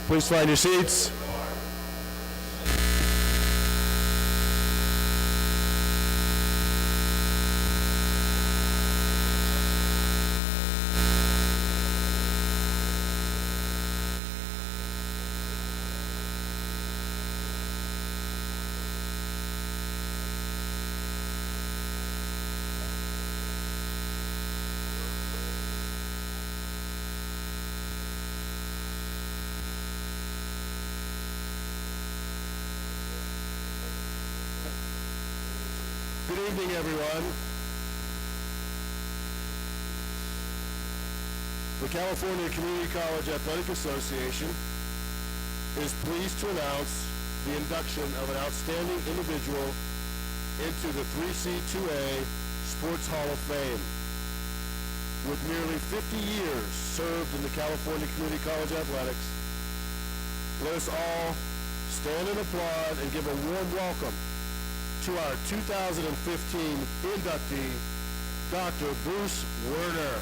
Please find your seats. Good evening, everyone. The California Community College Athletic Association is pleased to announce the induction of an outstanding individual into the 3C2A Sports Hall of Fame. With nearly 50 years served in the California Community College Athletics, let us all stand and applaud and give a warm welcome to our 2015 inductee, Dr. Bruce Werner.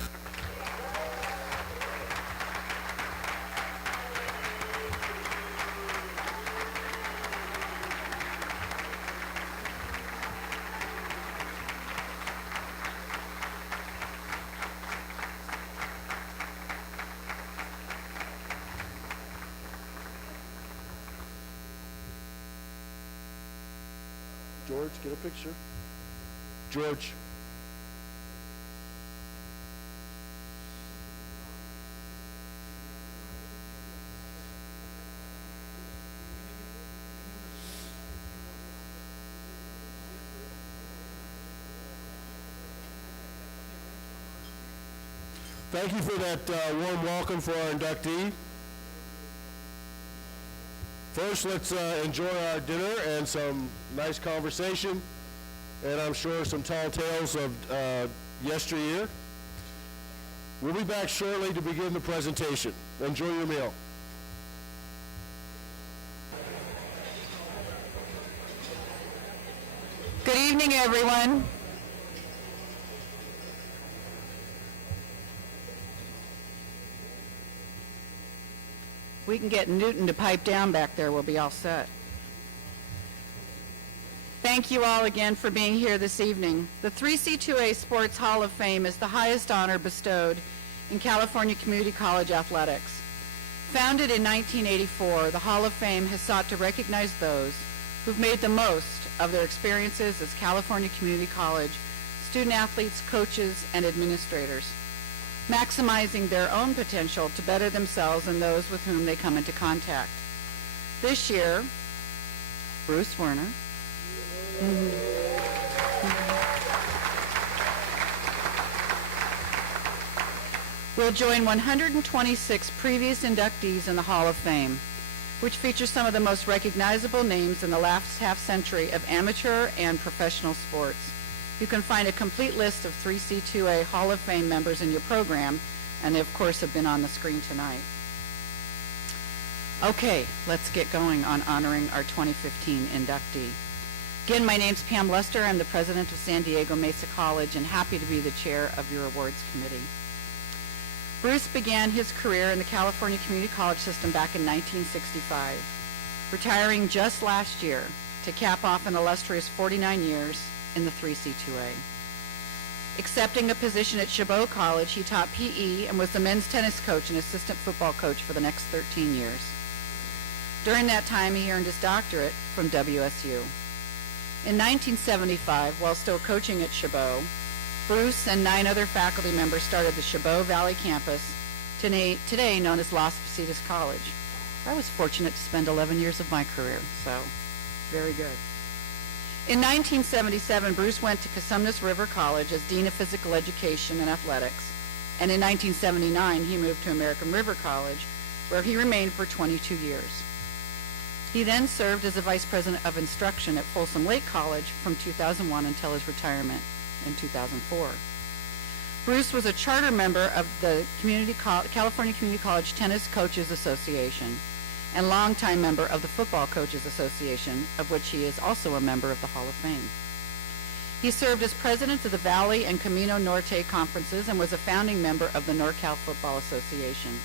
George, get a picture. George. Thank you for that warm welcome for our inductee. First, let's enjoy our dinner and some nice conversation, and I'm sure some tall tales of yesteryear. We'll be back shortly to begin the presentation. Enjoy your meal. Good evening, everyone. We can get Newton to pipe down back there, we'll be all set. Thank you all again for being here this evening. The 3C2A Sports Hall of Fame is the highest honor bestowed in California Community College athletics. Founded in 1984, the Hall of Fame has sought to recognize those who've made the most of their experiences as California Community College student athletes, coaches, and administrators, maximizing their own potential to better themselves and those with whom they come into contact. This year, Bruce Werner will join 126 previous inductees in the Hall of Fame, which features some of the most recognizable names in the last half-century of amateur and professional sports. You can find a complete list of 3C2A Hall of Fame members in your program, and they, of course, have been on the screen tonight. Okay, let's get going on honoring our 2015 inductee. Again, my name's Pam Lester. I'm the president of San Diego Mesa College and happy to be the chair of your awards committee. Bruce began his career in the California Community College system back in 1965, retiring just last year to cap off an illustrious 49 years in the 3C2A. Accepting a position at Chabot College, he taught PE and was the men's tennis coach and assistant football coach for the next 13 years. During that time, he earned his doctorate from WSU. In 1975, while still coaching at Chabot, Bruce and 9 other faculty members started the Chabot Valley campus, today known as Las Positas College. I was fortunate to spend 11 years of my career, so very good. In 1977, Bruce went to Cosumnes River College as Dean of Physical Education and Athletics, and in 1979, he moved to American River College, where he remained for 22 years. He then served as the Vice President of Instruction at Folsom Lake College from 2001 until his retirement in 2004. Bruce was a charter member of the California Community College Tennis Coaches Association and longtime member of the Football Coaches Association, of which he is also a member of the Hall of Fame. He served as president of the Valley and Camino Norte conferences and was a founding member of the NorCal Football Association.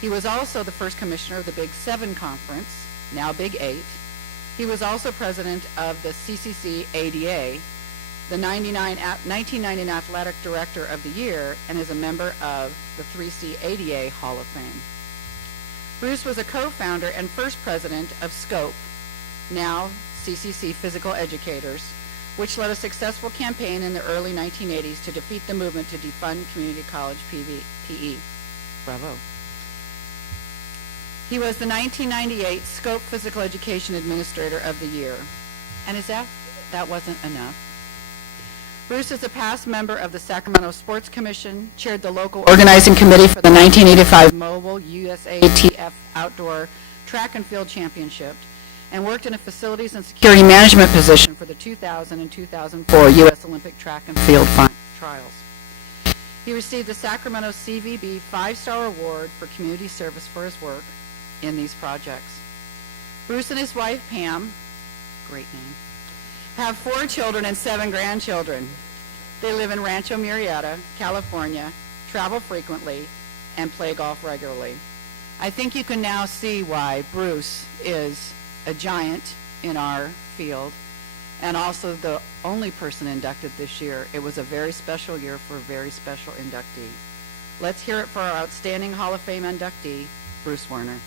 He was also the first commissioner of the Big 7 Conference, now Big 8. He was also president of the CCCAA, the 1999 Athletic Director of the Year, and is a member of the 3C ADA Hall of Fame. Bruce was a co-founder and first president of SCOPE, now CCC Physical Educators, which led a successful campaign in the early 1980s to defeat the movement to defund community college PE. Bravo. He was the 1998 SCOPE Physical Education Administrator of the Year. And that wasn't enough. Bruce is a past member of the Sacramento Sports Commission, chaired the local organizing committee for the 1985 Mobile USATF Outdoor Track and Field Championship, and worked in a facilities and security management position for the 2000 and 2004 U.S. Olympic Track and Field Trials. He received the Sacramento CVB 5-Star Award for community service for his work in these projects. Bruce and his wife, Pam, great name, have 4 children and 7 grandchildren. They live in Rancho Murrieta, California, travel frequently, and play golf regularly. I think you can now see why Bruce is a giant in our field, and also the only person inducted this year. It was a very special year for a very special inductee. Let's hear it for our outstanding Hall of Fame inductee, Bruce Werner.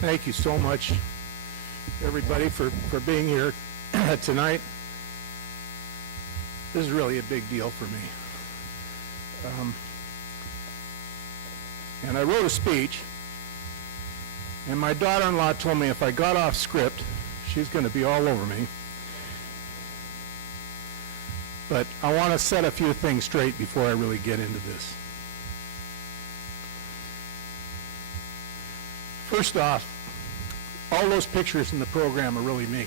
Thank you so much, everybody, for being here tonight. This is really a big deal for me. And I wrote a speech, and my daughter-in-law told me if I got off script, she's going to be all over me. But I want to set a few things straight before I really get into this. First off, all those pictures in the program are really me.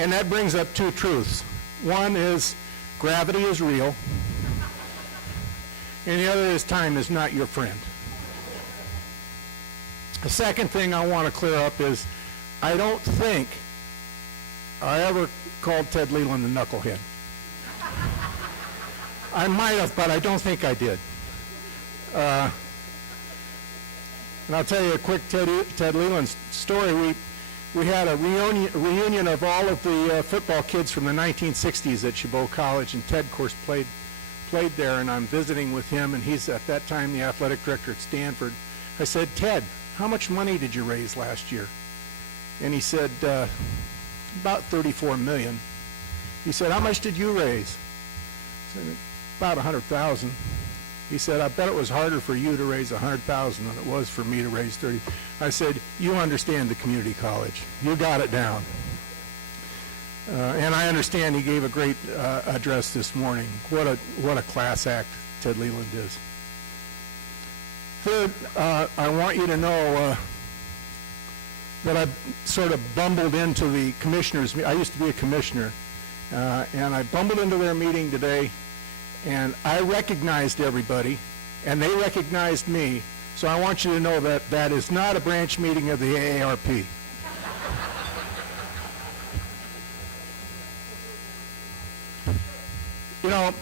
And that brings up 2 truths. One is gravity is real, and the other is time is not your friend. The second thing I want to clear up is I don't think I ever called Ted Leland a knucklehead. I might have, but I don't think I did. And I'll tell you a quick Ted Leland story. We had a reunion of all of the football kids from the 1960s at Chabot College, and Ted, of course, played there, and I'm visiting with him, and he's at that time the athletic director at Stanford. I said, Ted, how much money did you raise last year? And he said, about $34 million. He said, how much did you raise? I said, about $100,000. He said, I bet it was harder for you to raise $100,000 than it was for me to raise $30,000. I said, you understand the community college. You got it down. And I understand he gave a great address this morning. What a class act Ted Leland is. Third, I want you to know that I sort of bumbled into the commissioners. I used to be a commissioner, and I bumbled into their meeting today. And I recognized everybody, and they recognized me, so I want you to know that that is not a branch meeting of the AARP. You know,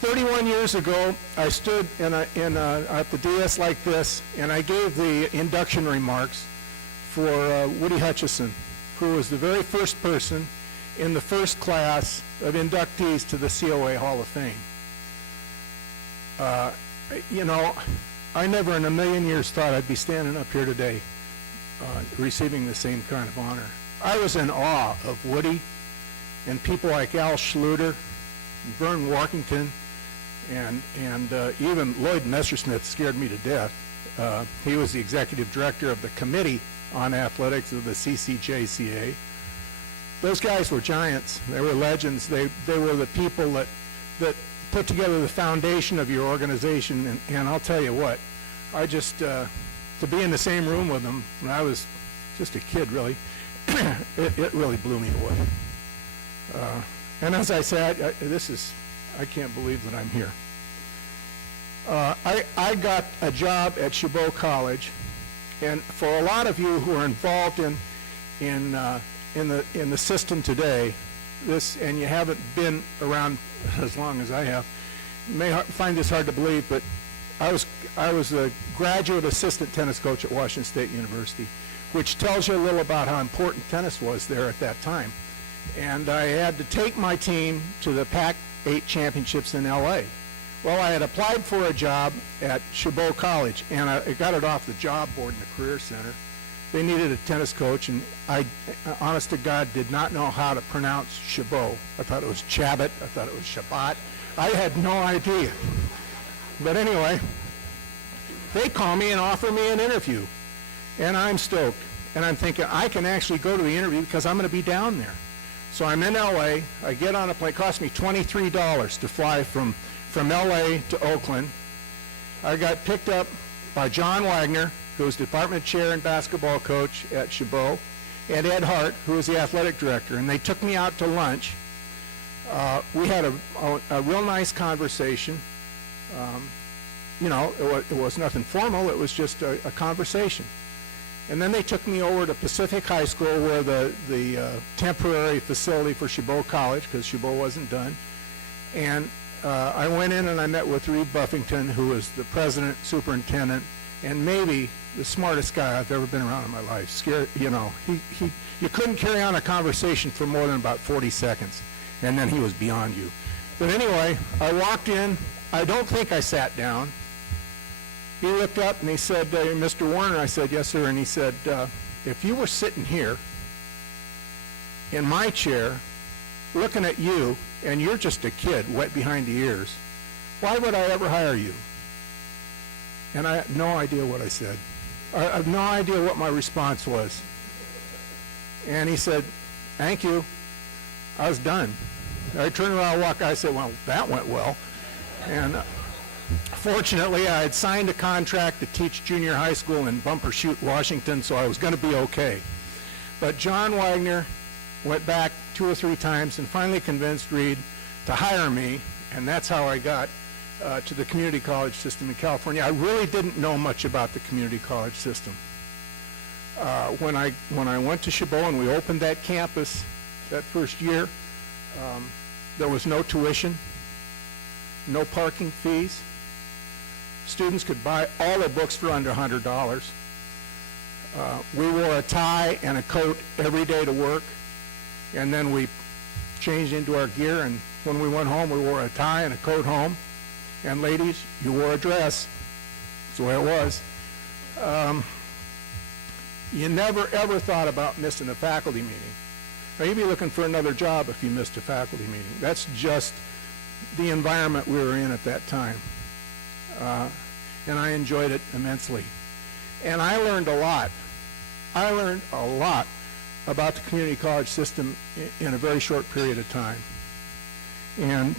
31 years ago, I stood at the DS like this, and I gave the induction remarks for Woody Hutchison, who was the very first person in the first class of inductees to the COA Hall of Fame. You know, I never in a million years thought I'd be standing up here today receiving the same kind of honor. I was in awe of Woody and people like Al Schluter, and Vern Workington, and even Lloyd Messersmith scared me to death. He was the executive director of the Committee on Athletics of the CCCAA. Those guys were giants. They were legends. They were the people that put together the foundation of your organization, and I'll tell you what, I just, to be in the same room with them when I was just a kid, really, it really blew me away. And as I said, I can't believe that I'm here. I got a job at Chabot College, and for a lot of you who are involved in the system today, and you haven't been around as long as I have, you may find this hard to believe, but I was a graduate assistant tennis coach at Washington State University, which tells you a little about how important tennis was there at that time. And I had to take my team to the Pac-8 championships in LA. Well, I had applied for a job at Chabot College, and I got it off the job board in the Career Center. They needed a tennis coach, and I, honest to God, did not know how to pronounce Chabot. I thought it was Chabot. I thought it was Shabbat. I had no idea. But anyway, they call me and offer me an interview, and I'm stoked. And I'm thinking, I can actually go to the interview because I'm going to be down there. So I'm in L.A. I get on a plane. It cost me $23 to fly from L.A. to Oakland. I got picked up by John Wagner, who was department chair and basketball coach at Chabot, and Ed Hart, who was the athletic director. And they took me out to lunch. We had a real nice conversation. It was nothing formal. It was just a conversation. And then they took me over to Pacific High School, where the temporary facility for Chabot College, because Chabot wasn't done. And I went in and I met with Reed Buffington, who was the president, superintendent, and maybe the smartest guy I've ever been around in my life. You couldn't carry on a conversation for more than about 40 seconds, and then he was beyond you. But anyway, I walked in. I don't think I sat down. He looked up and he said, Mr. Werner. I said, yes, sir. And he said, if you were sitting here in my chair looking at you, and you're just a kid wet behind the ears, why would I ever hire you? And I had no idea what I said. I have no idea what my response was. And he said, thank you. I was done. I turned around and walked. I said, well, that went well. And fortunately, I had signed a contract to teach junior high school in Bumbershoot, Washington, so I was going to be okay. But John Wagner went back 2 or 3 times and finally convinced Reed to hire me, and that's how I got to the community college system in California. I really didn't know much about the community college system. When I went to Chabot and we opened that campus that first year, there was no tuition, no parking fees. Students could buy all their books for under $100. We wore a tie and a coat every day to work, and then we changed into our gear, and when we went home, we wore a tie and a coat home. And ladies, you wore a dress. That's the way it was. You never, ever thought about missing a faculty meeting. Now, you'd be looking for another job if you missed a faculty meeting. That's just the environment we were in at that time. And I enjoyed it immensely. And I learned a lot. I learned a lot about the community college system in a very short period of time. And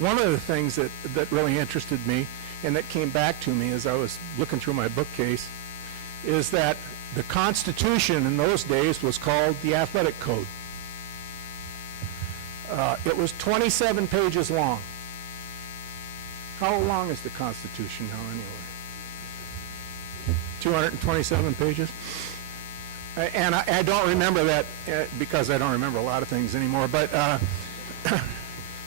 one of the things that really interested me and that came back to me as I was looking through my bookcase is that the Constitution in those days was called the Athletic Code. It was 27 pages long. How long is the Constitution now anyway? 227 pages? And I don't remember that because I don't remember a lot of things anymore, but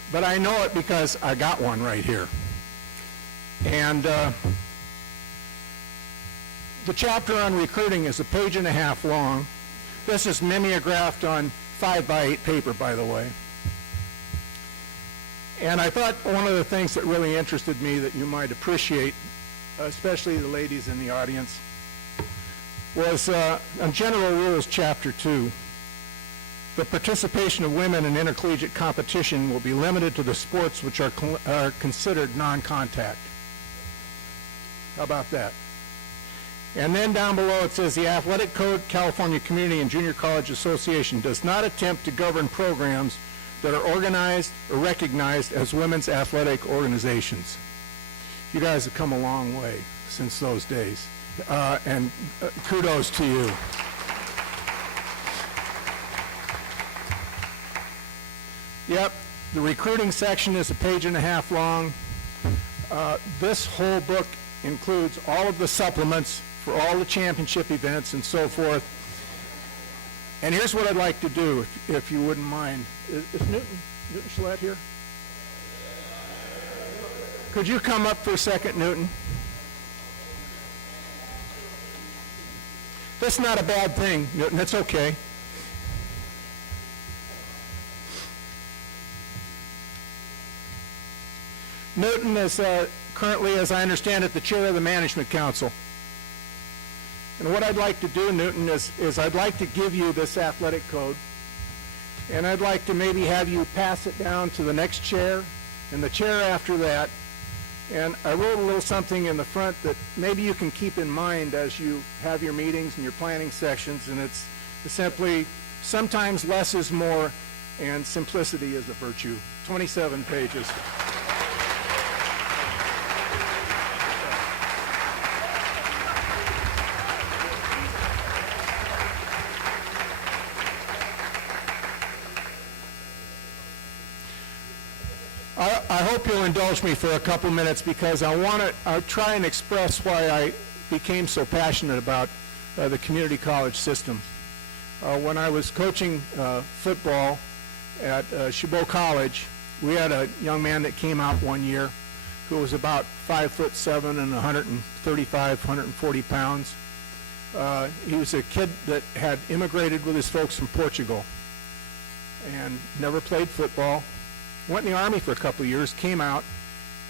but I know it because I got one right here. And the chapter on recruiting is 1.5 pages long. This is mimeographed on 5x8 paper, by the way. And I thought one of the things that really interested me that you might appreciate, especially the ladies in the audience, was on General Rules, Chapter 2. The participation of women in intercollegiate competition will be limited to the sports which are considered non-contact. How about that? And then down below it says, the Athletic Code, California Community and Junior College Association does not attempt to govern programs that are organized or recognized as women's athletic organizations. You guys have come a long way since those days, and kudos to you. Yep, the recruiting section is a page and a half long. This whole book includes all of the supplements for all the championship events and so forth. And here's what I'd like to do, if you wouldn't mind. Is Newton Schlett here? Could you come up for a second, Newton? That's not a bad thing, Newton. That's okay. Newton is currently, as I understand it, the chair of the Management Council. And what I'd like to do, Newton, is I'd like to give you this athletic code, and I'd like to maybe have you pass it down to the next chair and the chair after that. And I wrote a little something in the front that maybe you can keep in mind as you have your meetings and your planning sections, and it's simply, sometimes less is more, and simplicity is a virtue. 27 pages. I hope you'll indulge me for a couple minutes because I'll try and express why I became so passionate about the community college system. When I was coaching football at Chabot College, we had a young man that came out one year who was about 5'7" and 135, 140 pounds. He was a kid that had immigrated with his folks from Portugal and never played football. Went in the Army for a couple of years, came out,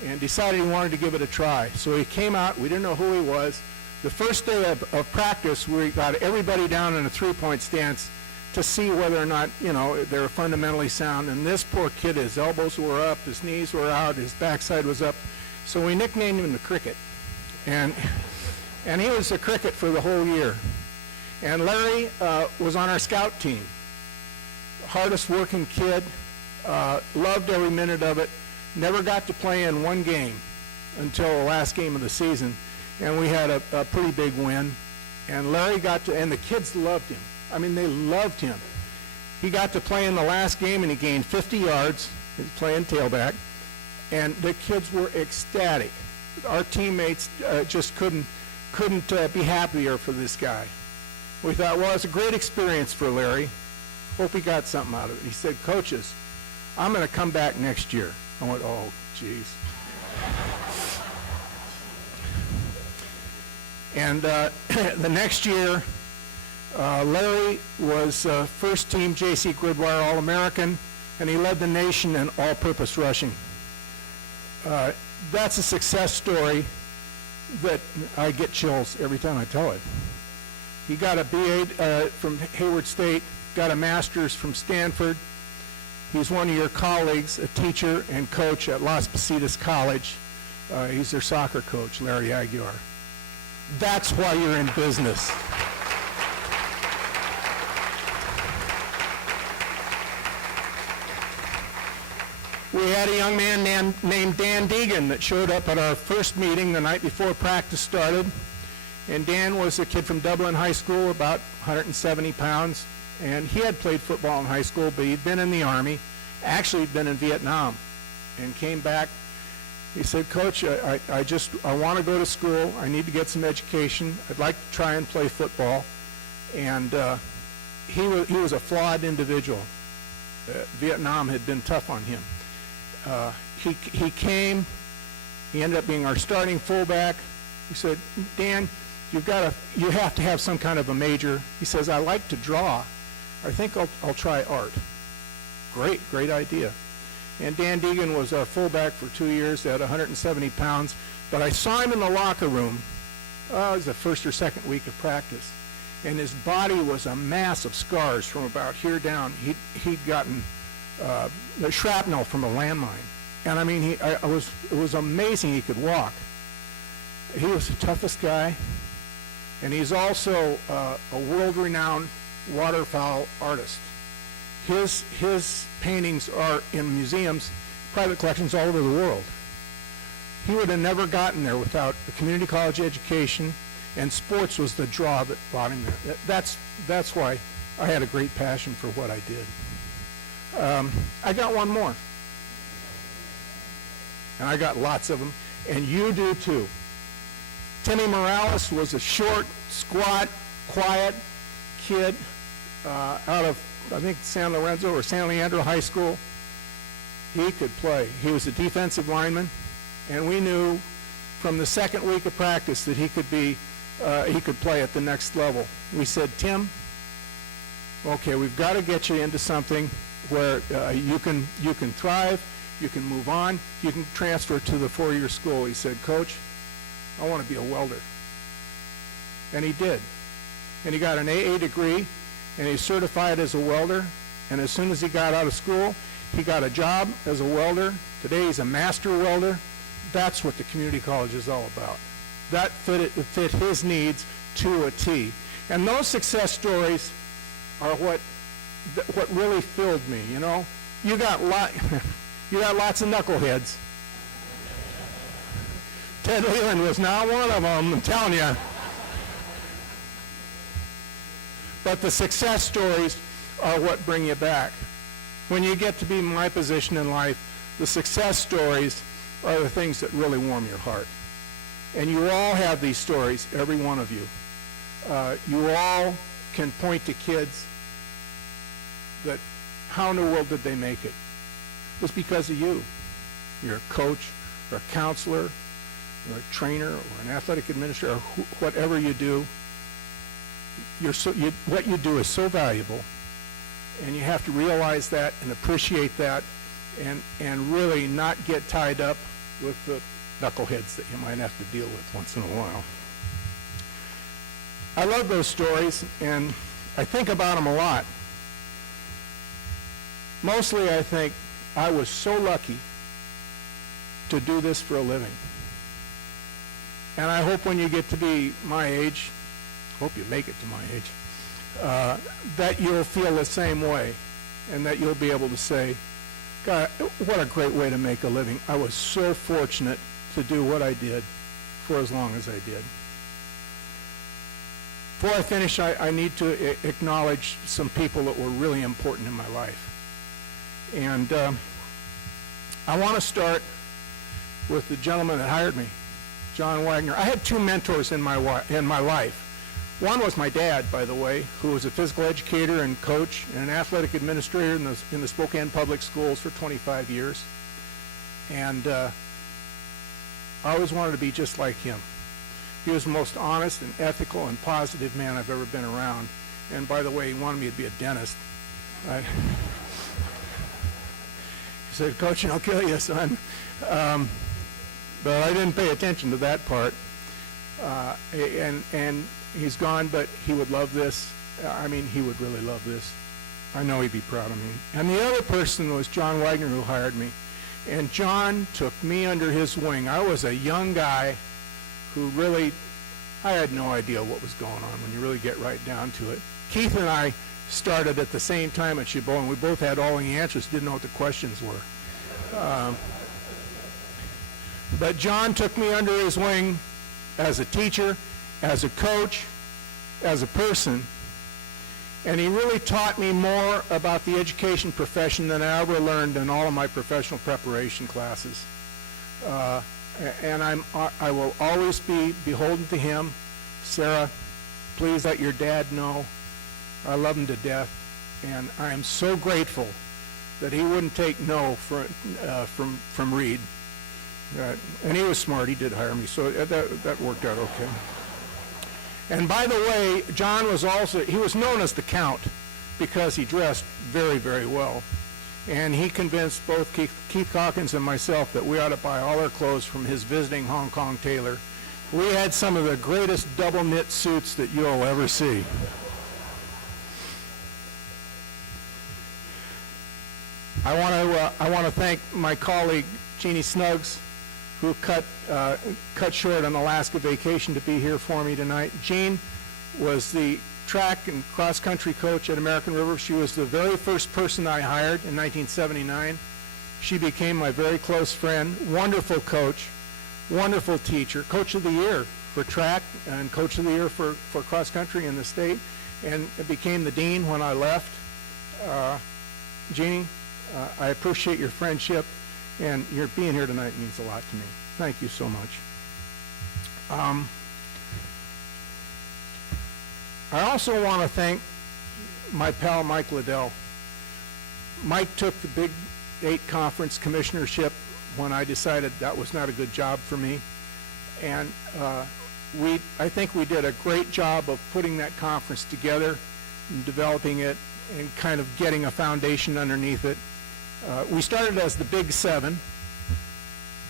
and decided he wanted to give it a try. So he came out, we didn't know who he was. The first day of practice, we got everybody down in a three-point stance to see whether or not, you know, they were fundamentally sound. And this poor kid, his elbows were up, his knees were out, his backside was up. So we nicknamed him the Cricket. And he was the Cricket for the whole year. And Larry was on our scout team. Hardest working kid. Loved every minute of it. Never got to play in one game until the last game of the season, and we had a pretty big win. And Larry got to, and the kids loved him. I mean, they loved him. He got to play in the last game, and he gained 50 yards. He was playing tailback, and the kids were ecstatic. Our teammates just couldn't be happier for this guy. We thought, well, it's a great experience for Larry. Hope he got something out of it. He said, coaches, I'm going to come back next year. I went, oh, geez. And the next year, Larry was first team J.C. Goodwire All-American, and he led the nation in all-purpose rushing. That's a success story that I get chills every time I tell it. He got a BA from Hayward State, got a master's from Stanford. He's one of your colleagues, a teacher and coach at Las Positas College. He's their soccer coach, Larry Aguiar. That's why you're in business. We had a young man named Dan Deegan that showed up at our first meeting the night before practice started. And Dan was a kid from Dublin High School, about 170 pounds. And he had played football in high school, but he'd been in the Army. Actually, he'd been in Vietnam and came back. He said, Coach, I want to go to school. I need to get some education. I'd like to try and play football. And he was a flawed individual. Vietnam had been tough on him. He came. He ended up being our starting fullback. He said, Dan, you have to have some kind of a major. He says, I like to draw. I think I'll try art. Great idea. And Dan Deegan was our fullback for 2 years at 170 pounds. But I saw him in the locker room. It was the first or second week of practice. And his body was a mass of scars from about here down. He'd gotten the shrapnel from a landmine. And I mean, it was amazing he could walk. He was the toughest guy. And he's also a world-renowned waterfowl artist. His paintings are in museums, private collections all over the world. He would have never gotten there without a community college education, and sports was the draw that brought him there. That's why I had a great passion for what I did. I got one more. And I got lots of them, and you do too. Timmy Morales was a short, squat, quiet kid out of, I think, San Lorenzo or San Leandro High School. He could play. He was a defensive lineman, and we knew from the second week of practice that he could play at the next level. We said, Tim, okay, we've got to get you into something where you can thrive, you can move on, you can transfer to the four-year school. He said, Coach, I want to be a welder. And he did. And he got an AA degree, and he's certified as a welder. And as soon as he got out of school, he got a job as a welder. Today he's a master welder. That's what the community college is all about. That fit his needs to a T. And those success stories are what really filled me, you know. You got lots of knuckleheads. Ted Leland was not one of them, I'm telling you. But the success stories are what bring you back. When you get to be in my position in life, the success stories are the things that really warm your heart. And you all have these stories, every one of you. You all can point to kids that, how in the world did they make it? It was because of you. You're a coach or a counselor or a trainer or an athletic administrator or whatever you do. What you do is so valuable, and you have to realize that and appreciate that, and really not get tied up with the knuckleheads that you might have to deal with once in a while. I love those stories, and I think about them a lot. Mostly I think I was so lucky to do this for a living. And I hope when you get to be my age, hope you make it to my age, that you'll feel the same way, and that you'll be able to say, God, what a great way to make a living. I was so fortunate to do what I did for as long as I did. Before I finish, I need to acknowledge some people that were really important in my life. And I want to start with the gentleman that hired me, John Wagner. I had two mentors in my life. One was my dad, by the way, who was a physical educator and coach and an athletic administrator in the Spokane Public Schools for 25 years. And I always wanted to be just like him. He was the most honest and ethical and positive man I've ever been around. And by the way, he wanted me to be a dentist. He said, Coach, I'll kill you, son. But I didn't pay attention to that part. And he's gone, but he would love this. I mean, he would really love this. I know he'd be proud of me. And the other person was John Wagner, who hired me. And John took me under his wing. I was a young guy who really, I had no idea what was going on when you really get right down to it. Keith and I started at the same time at Chabot, and we both had all the answers, didn't know what the questions were. But John took me under his wing as a teacher, as a coach, as a person, and he really taught me more about the education profession than I ever learned in all of my professional preparation classes. And I will always be beholden to him. Sarah, please let your dad know I love him to death, and I am so grateful that he wouldn't take no from Reed. And he was smart. He did hire me, so that worked out okay. And by the way, John was he was known as the Count because he dressed very, very well. And he convinced both Keith Calkins and myself that we ought to buy all our clothes from his visiting Hong Kong tailor. We had some of the greatest double knit suits that you'll ever see. I want to thank my colleague Jeannie Snuggs, who cut short an Alaska vacation to be here for me tonight. Jean was the track and cross-country coach at American River. She was the very first person I hired in 1979. She became my very close friend, wonderful coach, wonderful teacher, coach of the year for track and coach of the year for cross-country in the state, and became the dean when I left. Jeannie, I appreciate your friendship, and your being here tonight means a lot to me. Thank you so much. I also want to thank my pal Mike Liddell. Mike took the Big 8 conference commissionership when I decided that was not a good job for me, and I think we did a great job of putting that conference together and developing it and kind of getting a foundation underneath it. We started as the Big 7.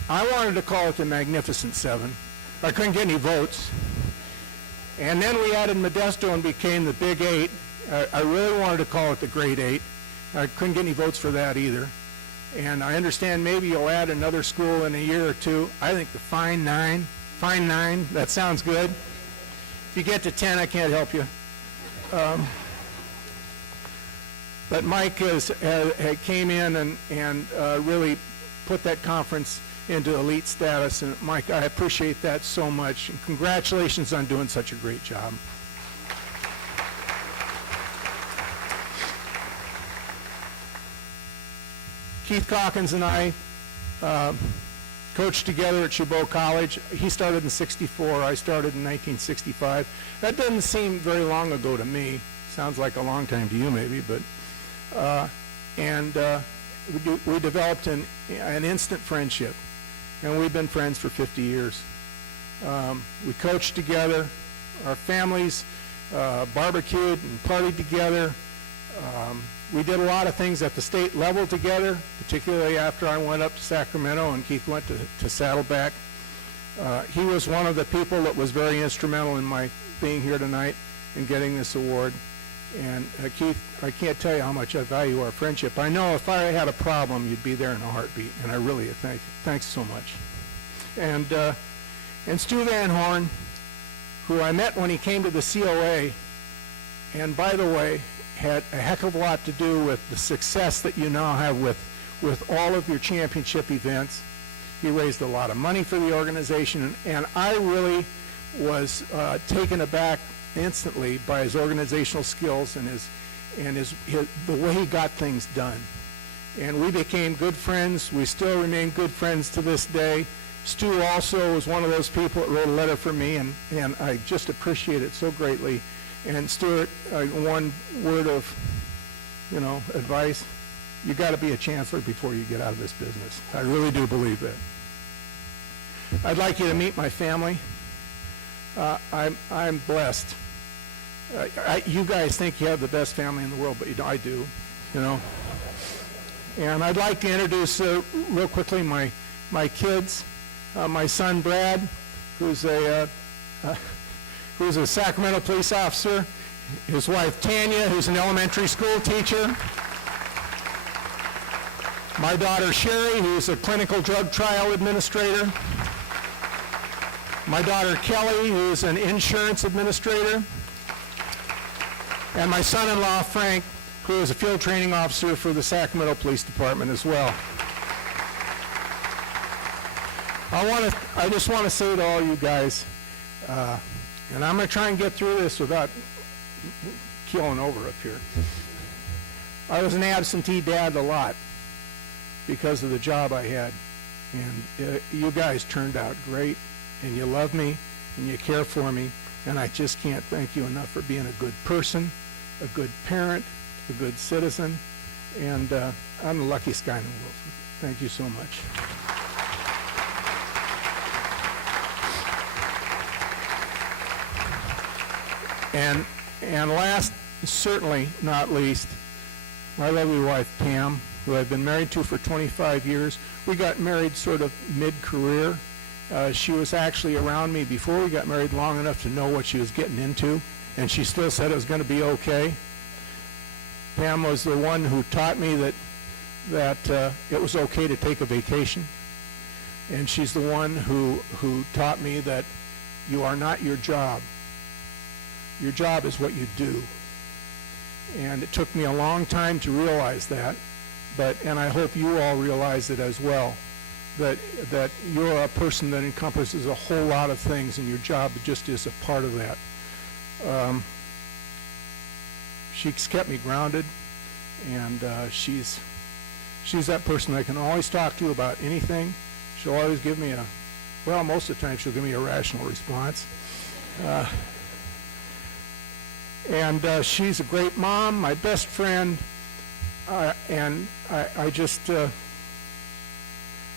I wanted to call it the Magnificent 7. I couldn't get any votes. And then we added Modesto and became the Big 8. I really wanted to call it the Great 8. I couldn't get any votes for that either. And I understand maybe you'll add another school in a year or two. I think the Fine 9, that sounds good. If you get to 10, I can't help you. But Mike came in and really put that conference into elite status. And Mike, I appreciate that so much. And congratulations on doing such a great job. Keith Calkins and I coached together at Chabot College. He started in '64. I started in 1965. That doesn't seem very long ago to me. Sounds like a long time to you maybe, but we developed an instant friendship, and we've been friends for 50 years. We coached together. Our families barbecued and partied together. We did a lot of things at the state level together, particularly after I went up to Sacramento and Keith went to Saddleback. He was one of the people that was very instrumental in my being here tonight and getting this award. And Keith, I can't tell you how much I value our friendship. I know if I had a problem, you'd be there in a heartbeat, and I really thank you. Thanks so much. And Stu Van Horn, who I met when he came to the COA, and by the way, had a heck of a lot to do with the success that you now have with all of your championship events. He raised a lot of money for the organization, and I really was taken aback instantly by his organizational skills and the way he got things done. And we became good friends. We still remain good friends to this day. Stu also was one of those people that wrote a letter for me, and I just appreciate it so greatly. And Stuart, one word of, advice: you got to be a chancellor before you get out of this business. I really do believe that. I'd like you to meet my family. I'm blessed. You guys think you have the best family in the world, but I do, And I'd like to introduce real quickly my kids. My son Brad, who's a Sacramento police officer. His wife Tanya, who's an elementary school teacher. My daughter Sherry, who's a clinical drug trial administrator. My daughter Kelly, who's an insurance administrator. And my son-in-law Frank, who is a field training officer for the Sacramento Police Department as well. I just want to say to all you guys, and I'm going to try and get through this without keeling over up here. I was an absentee dad a lot because of the job I had. And you guys turned out great, and you love me, and you care for me, and I just can't thank you enough for being a good person, a good parent, a good citizen, and I'm the luckiest guy in the world. Thank you so much. And last, certainly not least, my lovely wife, Pam, who I've been married to for 25 years. We got married sort of mid-career. She was actually around me before we got married long enough to know what she was getting into, and she still said it was going to be okay. Pam was the one who taught me that it was okay to take a vacation, and she's the one who taught me that you are not your job. Your job is what you do. And it took me a long time to realize that, and I hope you all realize it as well, that you're a person that encompasses a whole lot of things, and your job just is a part of that. She's kept me grounded, and she's that person I can always talk to about anything. She'll always give me most of the time she'll give me a rational response. And she's a great mom, my best friend, and I just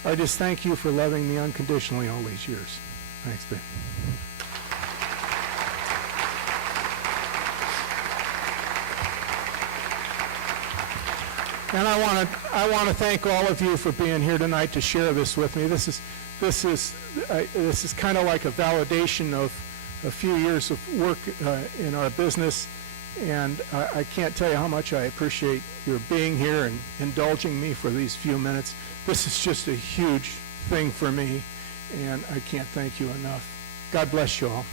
thank you for loving me unconditionally all these years. Thanks, babe. And I want to thank all of you for being here tonight to share this with me. This is kind of like a validation of a few years of work in our business, and I can't tell you how much I appreciate your being here and indulging me for these few minutes. This is just a huge thing for me, and I can't thank you enough. God bless you all.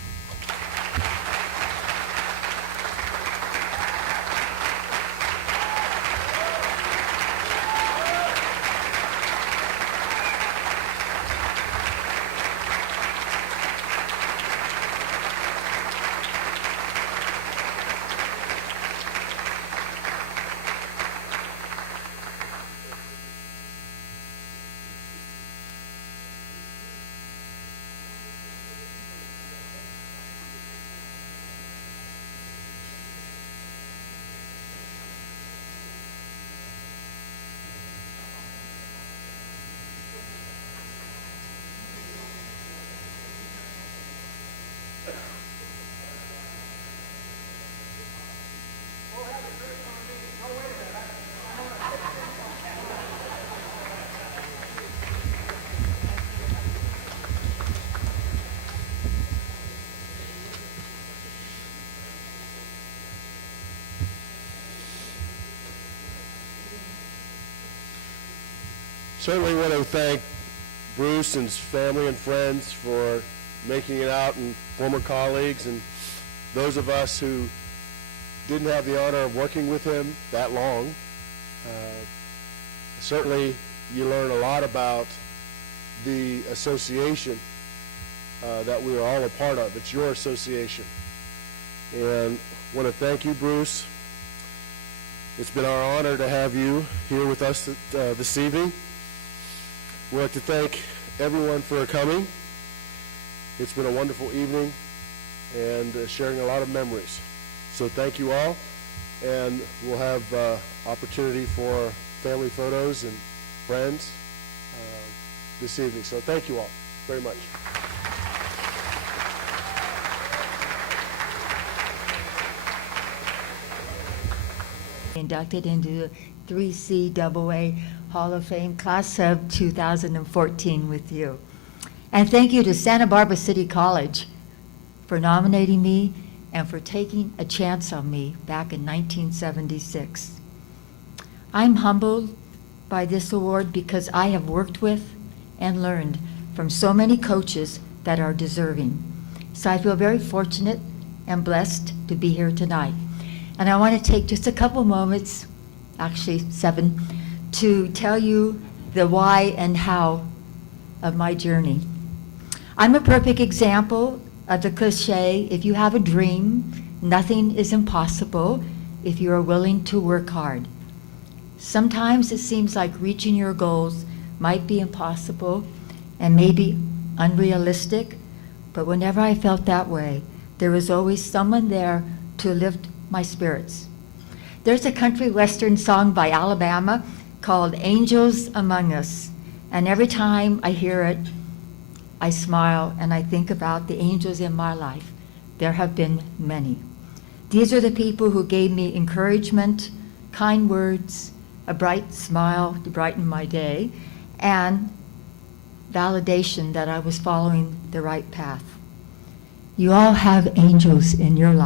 Certainly want to thank Bruce and his family and friends for making it out, and former colleagues, and those of us who didn't have the honor of working with him that long. Certainly you learn a lot about the association that we are all a part of. It's your association. And I want to thank you, Bruce. It's been our honor to have you here with us this evening. We'd like to thank everyone for coming. It's been a wonderful evening and sharing a lot of memories. So thank you all, and we'll have opportunity for family photos and friends this evening. So thank you all very much. Inducted into the 3CAA Hall of Fame class of 2014 with you. And thank you to Santa Barbara City College for nominating me and for taking a chance on me back in 1976. I'm humbled by this award because I have worked with and learned from so many coaches that are deserving. So I feel very fortunate and blessed to be here tonight. And I want to take just a couple moments, actually 7, to tell you the why and how of my journey. I'm a perfect example of the cliche, if you have a dream, nothing is impossible if you are willing to work hard. Sometimes it seems like reaching your goals might be impossible and maybe unrealistic, but whenever I felt that way, there was always someone there to lift my spirits. There's a country western song by Alabama called Angels Among Us, and every time I hear it, I smile and I think about the angels in my life. There have been many. These are the people who gave me encouragement, kind words, a bright smile to brighten my day, and validation that I was following the right path. You all have angels in your life.